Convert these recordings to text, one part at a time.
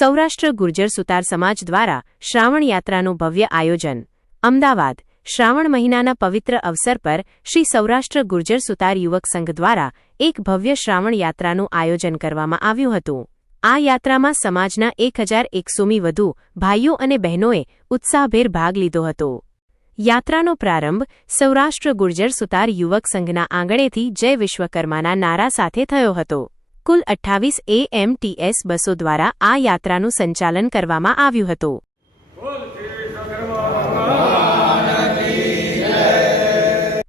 સૌરાષ્ટ્ર ગુર્જર સુતાર સમાજ દ્વારા શ્રાવણ યાત્રાનું ભવ્ય આયોજન. અમદાવાદ, શ્રાવણ મહિનાના પવિત્ર અવસર પર શ્રી સૌરાષ્ટ્ર ગુર્જર સુતાર યુવક સંઘ દ્વારા એક ભવ્ય શ્રાવણ યાત્રાનું આયોજન કરવામાં આવ્યું હતું. આ યાત્રામાં સમાજના એક હજાર એકસોમી વધુ ભાઈઓ અને બહેનોએ ઉત્સાહભેર ભાગ લીધો હતો. યાત્રાનો પ્રારંભ સૌરાષ્ટ્ર ગુર્જર સુતાર યુવક સંઘના આંગણેથી જય વિશ્વકર્માના નારા સાથે થયો હતો. કુલ અઠ્ઠાવીસ એએમટીએસ બસો દ્વારા આ યાત્રાનું સંચાલન કરવામાં આવ્યું હતું.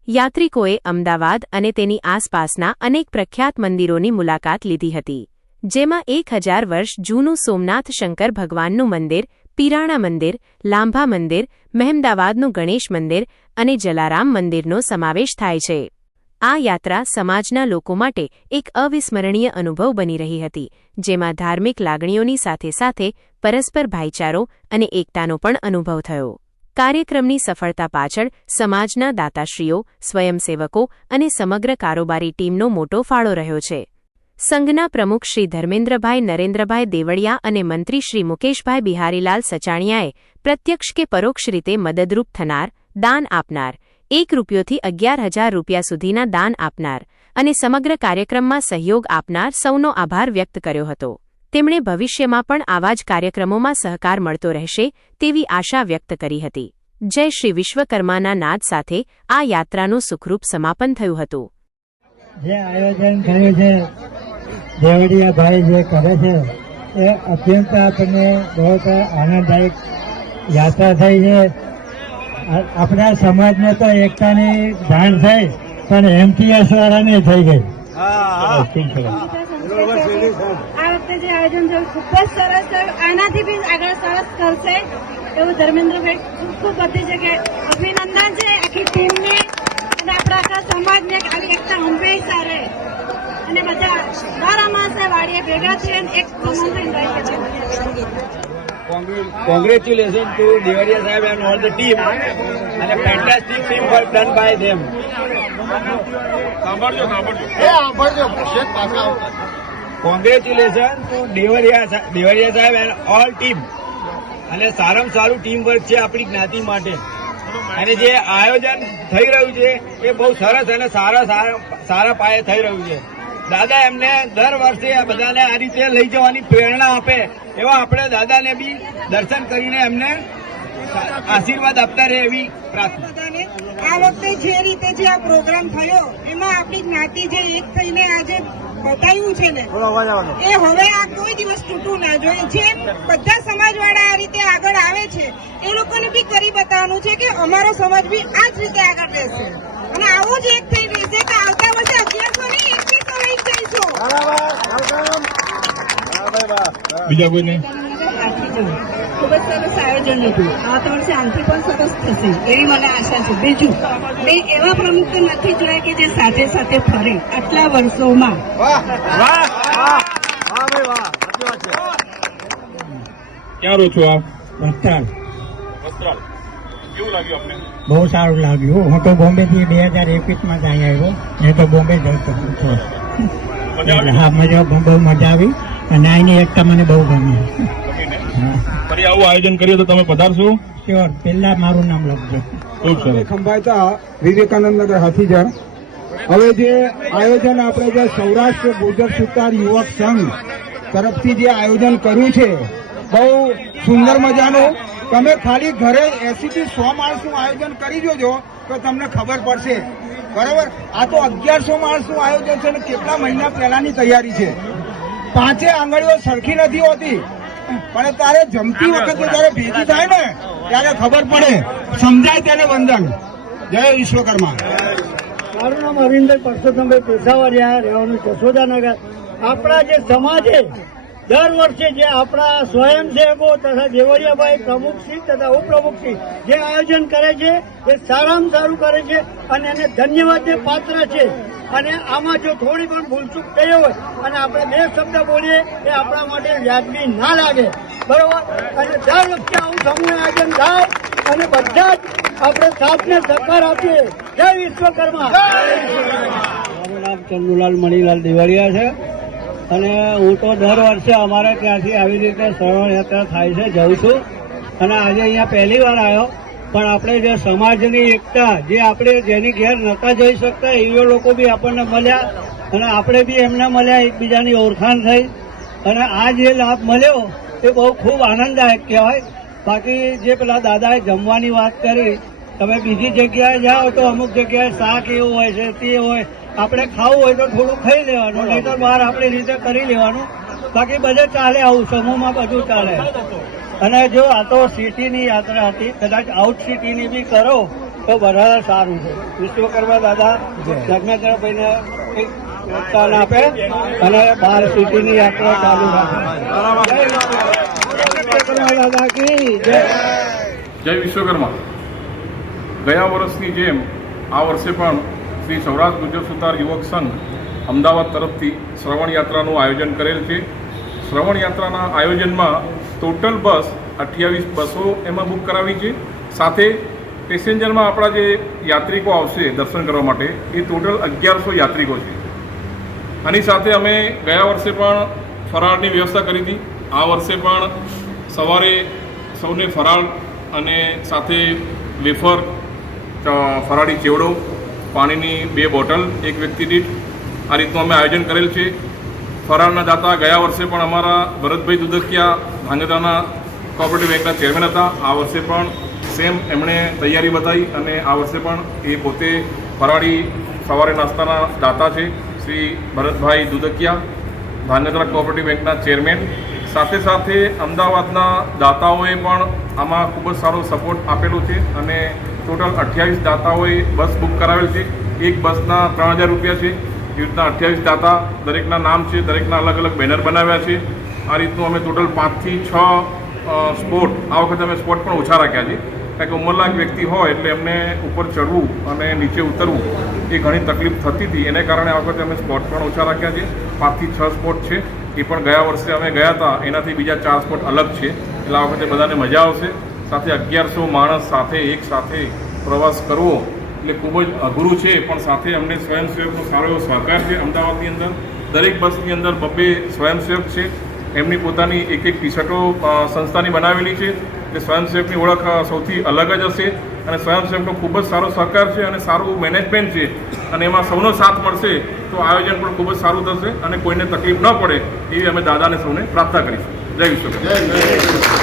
યાત્રિકોએ અમદાવાદ અને તેની આસપાસના અનેક પ્રખ્યાત મંદિરોની મુલાકાત લીધી હતી, જેમાં એક હજાર વર્ષ જૂનું સોમનાથ શંકર ભગવાનનું મંદિર, પીરાણા મંદિર, લાંભા મંદિર, મહેમદાવાદનું ગણેશ મંદિર અને જલારામ મંદિરનો સમાવેશ થાય છે. આ યાત્રા સમાજના લોકો માટે એક અવિસ્મરણીય અનુભવ બની રહી હતી, જેમાં ધાર્મિક લાગણીઓની સાથે સાથે પરસ્પર ભાઈચારો અને એકતાનો પણ અનુભવ થયો. કાર્યક્રમની સફળતા પાછળ સમાજના દાતાશ્રીઓ, સ્વયંસેવકો અને સમગ્ર કારોબારી ટીમનો મોટો ફાળો રહ્યો છે. સંઘના પ્રમુખ શ્રી ધર્મેન્દ્રભાઈ નરેન્દ્રભાઈ દેવળિયા અને મંત્રી શ્રી મુકેશભાઈ બિહારીલાલ સચાણિયાએ પ્રત્યક્ષ કે પરોક્ષ રીતે મદદરૂપ થનાર, દાન આપનાર એક રૂપિયોથી અગિયાર હજાર રૂપિયા સુધીના દાન આપનાર અને સમગ્ર કાર્યક્રમમાં સહયોગ આપનાર સૌનો આભાર વ્યક્ત કર્યો હતો. તેમણે ભવિષ્યમાં પણ આવા જ કાર્યક્રમોમાં સહકાર મળતો રહેશે તેવી આશા વ્યક્ત કરી હતી. જય શ્રી વિશ્વકર્માના નાદ સાથે આ યાત્રાનું સુખરૂપ સમાપન થયું હતું. આનંદદાયક યાત્રા થઈ છે. આપણા સમાજને તો એકતાની જાણ થઈ પણ એમટીએસ વાળાની થઈ ગઈ. આ વખતે જે આયોજન થયું ખૂબ જ સરસ થયું. આનાથી બી આગળ સરસ કરશે એવું ધર્મેન્દ્રભાઈ ખૂબ ખૂબ બધી જગ્યાએ અભિનંદન છે. આખી ટીમને અને આપણા આખા સમાજને આવી એકતા હંમેશા રહે. અને બધા દર અમાસે વાડીએ ભેગા છે એક થઈને રહી શકે congratulations to Devaria Sahib and all the team and a fantastic team work done by them. Congratulations to Devaria Sa- Devaria Sahib and all team. અને સારામાં સારું ટીમ વર્ક છે આપણી જ્ઞાતિ માટે અને જે આયોજન થઈ રહ્યું છે એ બહુ સરસ અને સારા સારા સારા પાયે થઈ રહ્યું છે દાદા એમને દર વર્ષે આ બધાને આ રીતે લઈ જવાની પ્રેરણા આપે એવા આપણે દાદાને બી દર્શન કરીને એમને આશીર્વાદ આપતા રહે એવી પ્રાર્થના. આ વખતે જે રીતે જે આ પ્રોગ્રામ થયો એમાં આપણી જ્ઞાતિ જે એક થઈને આજે બતાવ્યું છે ને એ હવે આ કોઈ દિવસ તૂટવું ના જોઈએ. જે બધા સમાજવાળા આ રીતે આગળ આવે છે એ લોકોને બી કરી બતાવવાનું છે કે અમારો સમાજ બી આ જ રીતે આગળ રહેશે. અને આવો જ એક થઈ રહેશે કે આવતા વર્ષે અગિયારસો ને એકવીસો લઈ જઈશું બીજા કોઈ નહીં ખૂબ જ સરસ આયોજન હતું. આ વર્ષે આનાથી પણ સરસ થશે એવી મને આશા છે. બીજું મેં એવા પ્રમુખ તો નથી જોયા કે જે સાથે સાથે ફરે આટલા વર્ષોમાં. ક્યાં રહો છો આપ? વસ્ત્રાલ. વસ્ત્રાલ. કેવું લાગ્યું આપને? બહુ સારું લાગ્યું હું. તો બોમ્બેથી બે હજાર એકવીસમાં જ અહીં આવ્યો. એ તો બોમ્બે જ હતો. હા મજા બહુ મજા આવી. અને અહીંની એકતા મને બહુ ગમી. હા ફરી આવું આયોજન કર્યું તો તમે પધારશો? શ્યોર પહેલા મારું નામ લખજો. ખૂબ સરસ. ખંભાતા વિવેકાનંદ નગર હાથીજા હવે જે આયોજન આપણે જે સૌરાષ્ટ્ર ગુર્જર સુતાર યુવક સંઘ તરફથી જે આયોજન કર્યું છે બહુ સુંદર મજાનું. તમે ખાલી ઘરે એસી થી સો માણસનું આયોજન કરી જોજો તો તમને ખબર પડશે. બરાબર? આ તો અગિયારસો માણસનું આયોજન છે અને કેટલા મહિના પહેલાની તૈયારી છે? પાંચે આંગળીઓ સરખી નથી હોતી. પણ તારે જમતી વખતે જયારે ભેગી થાય ને ત્યારે ખબર પડે. સમજાય તેને વંદન. જય વિશ્વકર્મા. મારું નામ અરવિંદર પરસોત્તમભાઈ પેશાવરિયા રહેવાનું જશોદાનગર આપણા જે સમાજે દર વર્ષે જે આપણા સ્વયંસેવકો તથા દેવળિયાભાઈ પ્રમુખશ્રી તથા ઉપપ્રમુખશ્રી જે આયોજન કરે છે એ સારામાં સારું કરે છે અને એને ધન્યવાદને પાત્ર છે. અને આમાં જો થોડી પણ ભૂલચૂક થઈ હોય અને આપણે બે શબ્દ બોલીએ એ આપણા માટે વ્યાજબી ના લાગે. બરોબર? અને દર વખતે આવું સમૂહ આયોજન થાય અને બધા જ આપણે સાથને સહકાર આપીએ. જય વિશ્વકર્મા. મારું નામ ચંદુલાલ મણિલાલ દેવાડિયા છે. અને હું તો દર વર્ષે અમારે ત્યાંથી આવી રીતે શ્રવણ યાત્રા થાય છે. જઉં છું. અને આજે અહીંયા પહેલી વાર આવ્યો. પણ આપણે જે સમાજની એકતા જે આપણે જેની ઘેર નતા જઈ શકતા એવા લોકો બી આપણને મળ્યા અને આપણે બી એમને મળ્યા એકબીજાની ઓળખાણ થઈ. અને આ જે લાભ મળ્યો એ બહુ ખૂબ આનંદદાયક કહેવાય. બાકી જે પેલા દાદાએ જમવાની વાત કરી તમે બીજી જગ્યાએ જાઓ તો અમુક જગ્યાએ શાક એવું હોય છે તે હોય. આપણે ખાવું હોય તો થોડું ખાઈ લેવાનું નહીં તો બહાર આપણી રીતે કરી લેવાનું. બાકી બધે ચાલે આવું સમૂહમાં બધું ચાલે. અને જો આ તો સિટીની યાત્રા હતી કદાચ આઉટ સિટીની બી કરો તો વધારે સારું છે. વિશ્વકર્મા દાદા ધર્મેન્દ્રભાઈને એક પ્રોત્સાહન આપે અને બહાર સિટીની યાત્રા ચાલુ રાખે. જય વિશ્વકર્મા. ગયા વર્ષની જેમ આ વર્ષે પણ શ્રી સૌરાષ્ટ્ર ગુજરાત સુતાર યુવક સંઘ અમદાવાદ તરફથી શ્રવણ યાત્રાનું આયોજન કરેલ છે. શ્રવણ યાત્રાના આયોજનમાં ટોટલ બસ અઠ્યાવીસ બસો એમાં બુક કરાવી છે. સાથે પેસેન્જરમાં આપણા જે યાત્રિકો આવશે દર્શન કરવા માટે, એ ટોટલ અગિયારસો યાત્રિકો છે. આની સાથે અમે ગયા વર્ષે પણ ફરાળની વ્યવસ્થા કરી હતી. આ વર્ષે પણ સવારે સૌને ફરાળ અને સાથે વેફર ફરાળી ચેવડો, પાણીની બે બોટલ, એક વ્યક્તિ દીઠ. આ રીતનું અમે આયોજન કરેલ છે. ફરાળના દાતા ગયા વર્ષે પણ અમારા ભરતભાઈ દુધકિયા ધાંગધ્રાના કોઓપરેટિવ બેંકના ચેરમેન હતા. આ વર્ષે પણ સેમ એમણે તૈયારી બતાવી અને આ વર્ષે પણ એ પોતે ફરાળી સવારે નાસ્તાના દાતા છે. શ્રી ભરતભાઈ દુધકિયા ધાંગધ્રા કોઓપરેટિવ બેંકના ચેરમેન સાથે સાથે અમદાવાદના દાતાઓએ પણ આમાં ખૂબ જ સારો સપોર્ટ આપેલો છે અને ટોટલ અઠ્યાવીસ દાતાઓએ બસ બુક કરાવેલ છે. એક બસના ત્રણ હજાર રૂપિયા છે. રીતના અઠ્યાવીસ દાતા દરેકના નામ છે, દરેકના અલગ અલગ બેનર બનાવ્યા છે. આ રીતનું અમે ટોટલ પાંચથી છ સ્પોટ આ વખતે અમે સ્પોટ પણ ઓછા રાખ્યા છે. કારણ કે ઉંમરલાયક વ્યક્તિ હોય એટલે એમને ઉપર ચડવું અને નીચે ઉતરવું એ ઘણી તકલીફ થતી હતી. એને કારણે આ વખતે અમે સ્પોટ પણ ઓછા રાખ્યા છે. પાંચથી છ સ્પોટ છે. એ પણ ગયા વર્ષે અમે ગયા હતા. એનાથી બીજા ચાર સ્પોટ અલગ છે. એટલે આ વખતે બધાને મજા આવશે. સાથે અગિયારસો માણસ સાથે એક સાથે પ્રવાસ કરવો એટલે ખૂબ જ અઘરું છે. પણ સાથે અમને સ્વયંસેવકનો સારો એવો સહકાર છે અમદાવાદની અંદર. દરેક બસની અંદર બબ્બે સ્વયંસેવક છે. એમની પોતાની એક એક ટીશર્ટો સંસ્થાની બનાવેલી છે. એટલે સ્વયંસેવકની ઓળખ સૌથી અલગ જ હશે. અને સ્વયંસેવકનો ખૂબ જ સારો સહકાર છે અને સારું મેનેજમેન્ટ છે. અને એમાં સૌનો સાથ મળશે તો આયોજન પણ ખૂબ જ સારું થશે અને કોઈને તકલીફ ન પડે એવી અમે દાદાને સૌને પ્રાર્થના કરીશું. જય વિશ્વકર્મા.